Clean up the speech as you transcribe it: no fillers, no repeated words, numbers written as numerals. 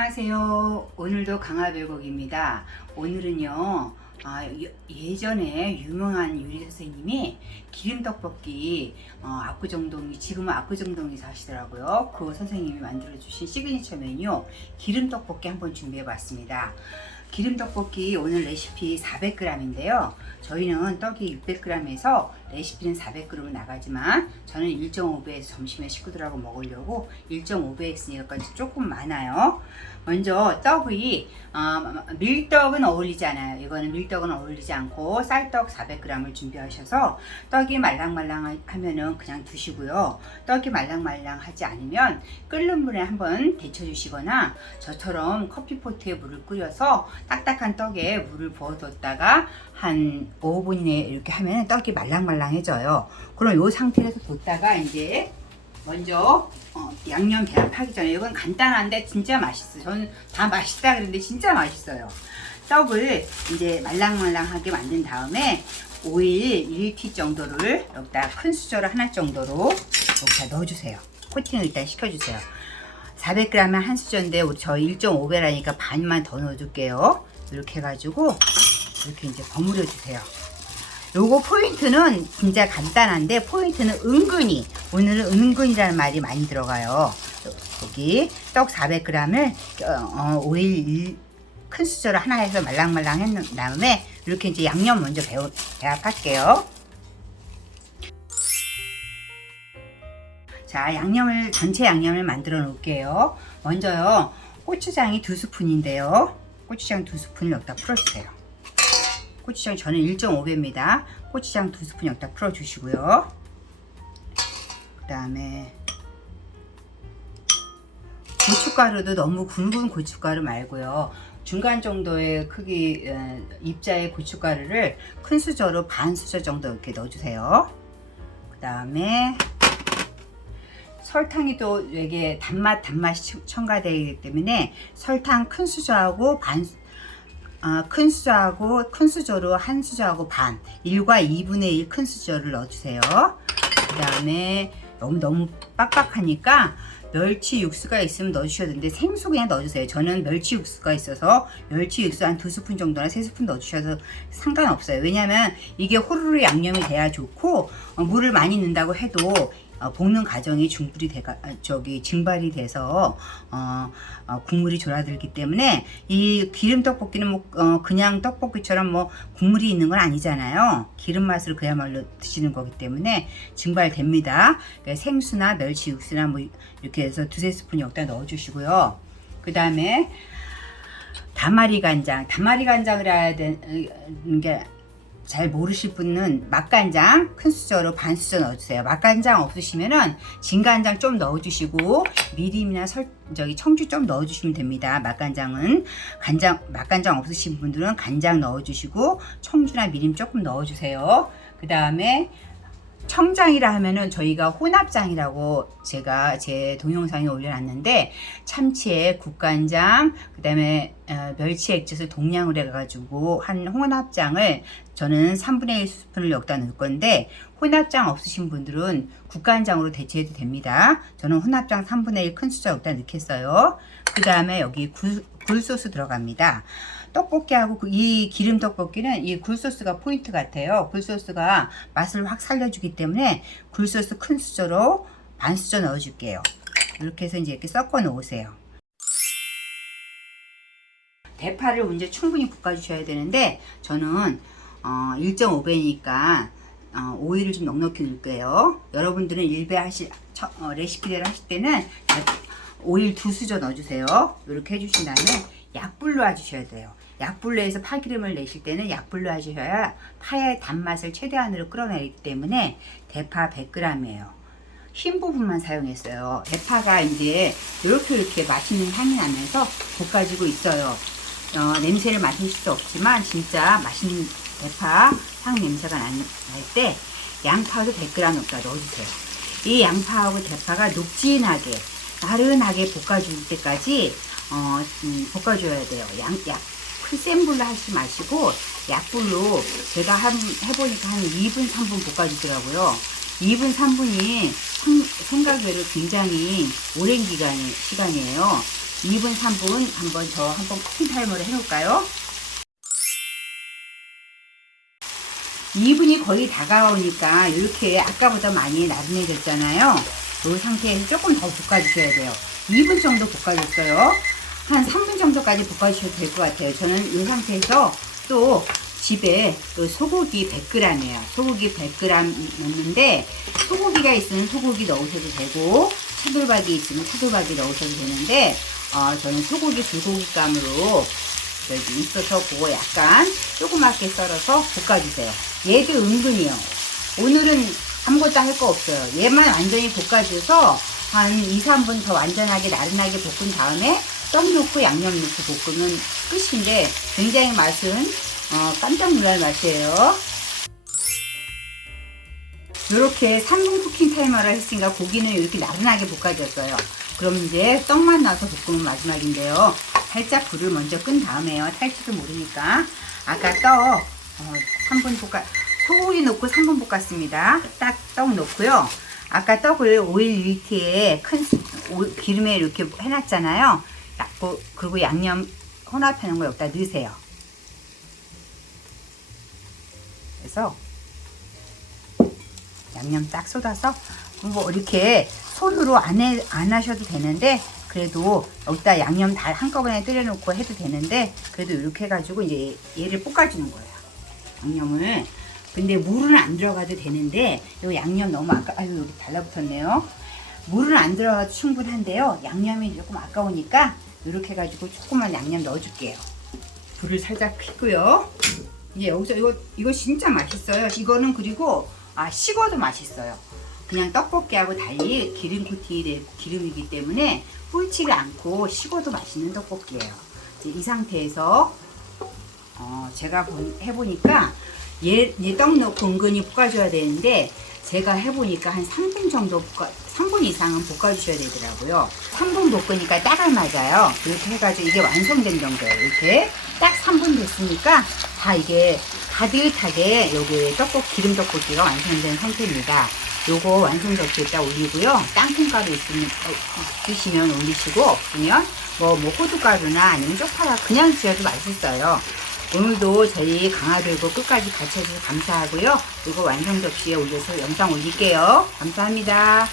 안녕하세요. 오늘도 강화별곡입니다. 오늘은요, 예전에 유명한 요리 선생님이 기름떡볶이 압구정동이 지금은 압구정동에 사시더라고요. 그 선생님이 만들어주신 시그니처 메뉴 기름떡볶이 한번 준비해봤습니다. 기름떡볶이 오늘 레시피 400g인데요. 저희는 떡이 600g에서 레시피는 400g으로 나가지만 저는 1.5배에서 점심에 식구들하고 먹으려고 1.5배 했으니까 조금 많아요. 먼저 떡이 밀떡은 어울리지 않아요. 이거는 밀떡은 어울리지 않고 쌀떡 400g을 준비하셔서 떡이 말랑말랑하면은 그냥 두시고요. 떡이 말랑말랑하지 않으면 끓는 물에 한번 데쳐주시거나 저처럼 커피포트에 물을 끓여서 딱딱한 떡에 물을 부어뒀다가 한 5분 이내에 이렇게 하면 떡이 말랑말랑해져요. 그럼 이 상태에서 뒀다가 이제 먼저 양념 배합하기 전에 이건 간단한데 진짜 맛있어요. 저는 다 맛있다 그랬는데 진짜 맛있어요. 떡을 이제 말랑말랑하게 만든 다음에 오일 1티 정도를 여기다 큰 수저를 하나 정도로 여기다 넣어주세요. 코팅을 일단 시켜주세요. 400g에 한 수저인데 우리 저희 1.5배라니까 반만 더 넣어줄게요. 이렇게 해가지고 이렇게 이제 버무려 주세요. 요거 포인트는 진짜 간단한데 포인트는 은근히, 오늘은 은근이라는 말이 많이 들어가요. 여기 떡 400g을 오일 큰 수저를 하나 해서 말랑말랑 한 다음에 이렇게 이제 양념 먼저 배합할게요. 자, 전체 양념을 만들어 놓을게요. 먼저요, 고추장이 2스푼인데요. 고추장 2스푼을 여기다 풀어주세요. 고추장 저는 1.5배입니다. 고추장 2스푼 여기다 풀어주시고요. 그 다음에 고춧가루도 너무 굵은 고춧가루 말고요. 중간 정도의 크기 입자의 고춧가루를 큰 수저로 반 수저 정도 이렇게 넣어주세요. 그 다음에 설탕이 또 되게 단맛이 첨가되기 때문에 설탕 큰 수저하고 큰 수저로 한 수저하고 반 1과 2분의 1 큰 수저를 넣어주세요. 그 다음에 너무 빡빡하니까 멸치 육수가 있으면 넣어주셔도 되는데 생수 그냥 넣어주세요. 저는 멸치 육수가 있어서 멸치 육수 한 2스푼 정도나 3스푼 넣어주셔도 상관없어요. 왜냐면 이게 호루루 양념이 돼야 좋고 물을 많이 넣는다고 해도 볶는 과정이 증발이 돼서 국물이 졸아들기 때문에 이 기름 떡볶이는 그냥 떡볶이처럼 국물이 있는 건 아니잖아요. 기름 맛을 그야말로 드시는 거기 때문에 증발됩니다. 그러니까 생수나 멸치 육수나 이렇게 해서 2-3스푼 여기다 넣어주시고요. 그 다음에 다마리 간장을 해야 되는 게 잘 모르실 분은 맛간장 큰 수저로 반 수저 넣어주세요. 맛간장 없으시면은 진간장 좀 넣어주시고 미림이나 청주 좀 넣어주시면 됩니다. 맛간장 없으신 분들은 간장 넣어주시고 청주나 미림 조금 넣어주세요. 그 다음에 청장이라 하면은 저희가 혼합장이라고 제가 제 동영상에 올려놨는데 참치에 국간장 그 다음에 멸치 액젓을 동량으로 해가지고 한 혼합장을 저는 3분의 1 스푼을 여기다 넣을 건데 혼합장 없으신 분들은 국간장으로 대체해도 됩니다. 저는 혼합장 3분의 1 큰 수저 여기다 넣겠어요. 그 다음에 여기 굴소스 들어갑니다. 떡볶이하고 이 기름 떡볶이는 이 굴소스가 포인트 같아요. 굴소스가 맛을 확 살려주기 때문에 굴소스 큰 수저로 반 수저 넣어줄게요. 이렇게 해서 이제 이렇게 섞어 놓으세요. 대파를 이제 충분히 볶아주셔야 되는데 저는 1.5배니까 오일을 좀 넉넉히 넣을게요. 여러분들은 1배 레시피대로 하실 때는 오일 2수저 넣어주세요. 이렇게 해주신 다음에 약불로 해주셔야 돼요. 약불로 해서 파기름을 내실 때는 약불로 하셔야 파의 단맛을 최대한으로 끌어내기 때문에 대파 100g이에요. 흰 부분만 사용했어요. 대파가 이제 이렇게 맛있는 향이 나면서 볶아지고 있어요. 냄새를 맡으실 수 없지만 진짜 맛있는 대파 향 냄새가 날 때 양파도 100g 여기다 넣어주세요. 이 양파하고 대파가 녹진하게 나른하게 볶아줄 때까지 볶아줘야 돼요. 센 불로 하지 마시고 약불로 제가 해보니까 한 2분 3분 볶아주더라고요. 2분 3분이 생각외로 굉장히 오랜 시간이에요. 2분, 3분 한번 쿠킹 타임으로 해놓을까요? 2분이 거의 다가오니까 이렇게 아까보다 많이 나른해졌잖아요. 이 상태에서 조금 더 볶아주셔야 돼요. 2분 정도 볶아줬어요. 한 3분 정도까지 볶아주셔도 될 것 같아요. 저는 이 상태에서 또 집에 소고기 100g이에요. 소고기 100g 넣는데, 소고기가 있으면 소고기 넣으셔도 되고 차돌박이 있으면 차돌박이 넣으셔도 되는데, 저는 소고기 불고기감으로 여기 있어서 그거 약간 조그맣게 썰어서 볶아주세요. 얘도 은근히요. 오늘은 아무것도 할 거 없어요. 얘만 완전히 볶아줘서 한 2, 3분 더 완전하게 나른하게 볶은 다음에 떡 넣고 양념 넣고 볶으면 끝인데, 굉장히 맛은 깜짝 놀랄 맛이에요. 이렇게 3분 쿠킹 타이머를 했으니까 고기는 이렇게 나른하게 볶아졌어요. 그럼 이제 떡만 넣어서 볶으면 마지막인데요. 살짝 불을 먼저 끈 다음에요. 탈지도 모르니까. 아까 떡 3분 소고기 넣고 3분 볶았습니다. 딱 떡 넣고요. 아까 떡을 오일 위키에 기름에 이렇게 해놨잖아요. 그리고 양념 혼합하는 거 여기다 넣으세요. 그래서 양념 딱 쏟아서 뭐 이렇게 손으로 안 하셔도 되는데, 그래도 여기다 양념 다 한꺼번에 때려놓고 해도 되는데, 그래도 이렇게 해가지고 이제 얘를 볶아주는 거예요. 양념을. 근데 물은 안 들어가도 되는데, 이 양념 너무 아유 여기 달라붙었네요. 물은 안 들어가도 충분한데요. 양념이 조금 아까우니까 이렇게 해가지고 조금만 양념 넣어줄게요. 불을 살짝 켜고요. 이제 여기서 이거 진짜 맛있어요. 이거는 그리고 식어도 맛있어요. 그냥 떡볶이하고 달리 기름이기 때문에 불지가 않고 식어도 맛있는 떡볶이에요. 이제 이 상태에서 제가 해보니까 얘 떡 넣고 은근히 볶아줘야 되는데, 제가 해보니까 한 3분 정도 3분 이상은 볶아주셔야 되더라고요. 3분 볶으니까 딱 알맞아요. 이렇게 해가지고 이게 완성된 정도예요. 이렇게 딱 3분 됐으니까 다 이게 가득하게 여기 기름 떡볶이가 완성된 상태입니다. 요거 완성됐다 올리고요. 땅콩가루 있으시면 올리시고, 없으면 뭐 호두가루나 아니면 쪽파가 그냥 지어도 맛있어요. 오늘도 저희 강화도이고 끝까지 같이 해주셔서 감사하고요. 이거 완성 접시에 올려서 영상 올릴게요. 감사합니다.